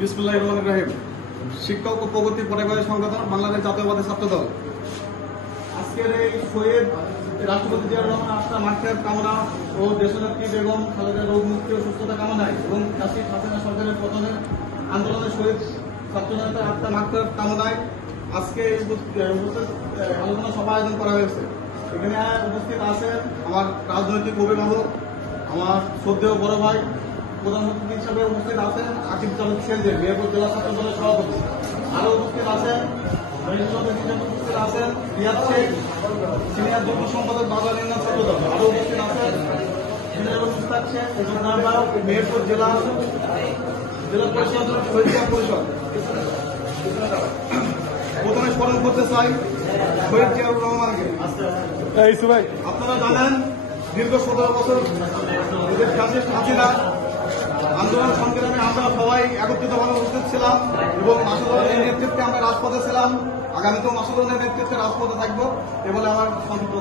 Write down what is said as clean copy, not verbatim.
বিসমিল্লাহির রহমানির রহিম। শিক্ষক ও প্রগতি পরিবারী সংগঠন বাংলাদেশ জাতীয়বাদী ছাত্রদল আজকের এই শহীদ রাষ্ট্রপতি জিয়াউর রহমান আত্মার মাগফিরাত কামনা ও দেশনেত্রী বেগম খালেদা রোগ মুক্তি ও সুস্থতা কামনায় এবং জাতির হাসিনা সরকারের পতনে আন্দোলনের শহীদ ছাত্রনেতার আত্মার মাগফিরাত কামনায় আজকে এই আলোচনা সভা আয়োজন করা হয়েছে। এখানে উপস্থিত আছেন আমার রাজনৈতিক অভিভাবক, আমার শ্রদ্ধেয় বড় ভাই, প্রধানমন্ত্রী হিসাবে উপস্থিত আছেন আকিব চালক সেনজের মেহেরপুর জেলা ছাত্র দলের সভাপতি। আরো উপস্থিত আছেন উপস্থিত আছেন রিয়াদ শেখ, সিনিয়র যুগ্ম সম্পাদক বাংলা ইউনিয়ন ছাত্র দল। আরো উপস্থিত আছেন মুস্তাক শেখ, মেহেরপুর জেলা পরিষদ শহীদ পরিষদ। প্রথমে স্মরণ করতে চাই শহীদ জিয়াউর রহমানকে। আপনারা জানেন দীর্ঘ 17 বছর হাসিনা আন্দোলন সংগ্রামে আমরা সবাই একত্রিতভাবে উপস্থিত ছিলাম এবং মাসুদের নেতৃত্বে আমরা রাজপথে ছিলাম। আগামীতেও মাসুদের নেতৃত্বে রাজপথে থাকবো এ বলে আমার সংক্ষিপ্ত